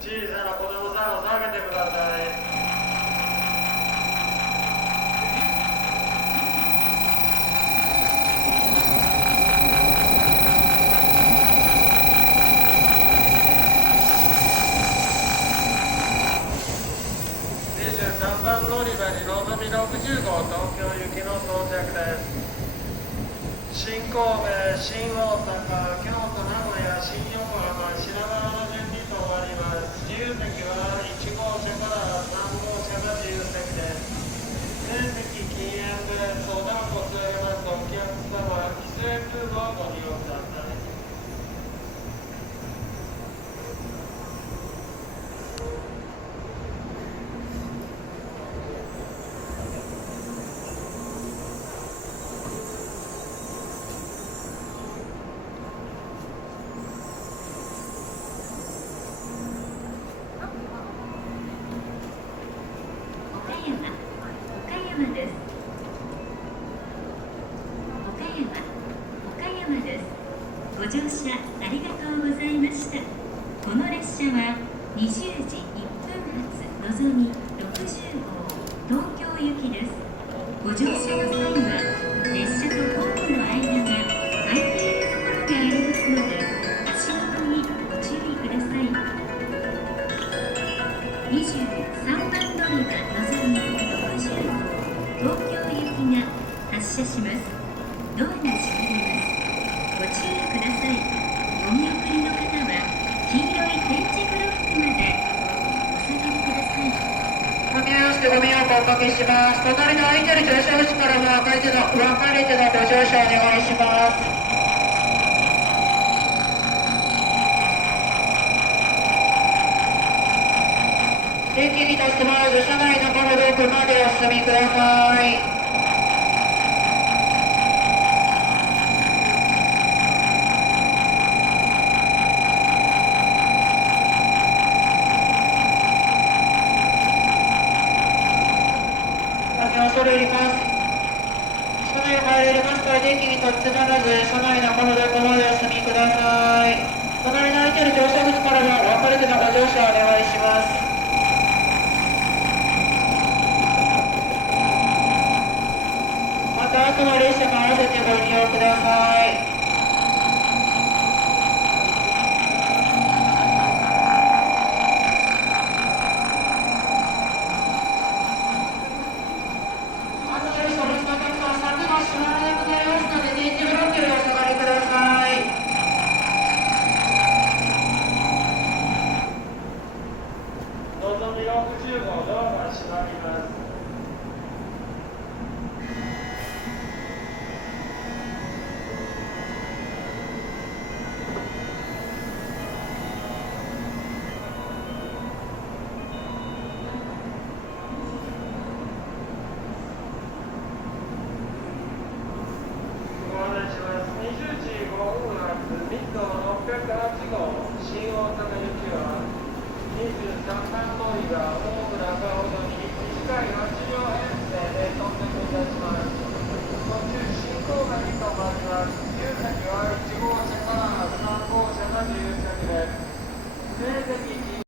小さな子供さんを下げてください。23番乗り場にのぞみ60号東京行きの到着です。新神戸、新大阪、京都、名古屋、新横浜、品川の順にと終わります。自由席は1号車から3号車が自由席です。全席禁煙です。お暖を据えますお客様、喫煙ルームをご利用ください。岡山です。ご乗車ありがとうございました。この列車は20時1分発のぞみ60号東京行きです。ご乗車の際は列車とホームの間が空いているところがありますので足元にご注意ください。23番乗り場のぞみ60号東京行きが発車します。ドアが閉まります。ご注意ください。お見送りの方は黄色い点字ブロックまでお下がりください。はじめましてご迷惑をおかけします。隣の空いてる乗車口からも分かれてのご乗車お願いします。電気に立ち回る車内の窓奥までお進みください。恐れ入ります。車内入られますから電気にとってならず車内の窓奥までお進みください。隣の空いてる乗車口からも分かれてのご乗車お願いします。また後の列車も合わせてご利用ください。のぞみ60号ドアが閉まります。ご案内します。20時5分発ミッド608号新大阪行きは23番乗り場大村赤穂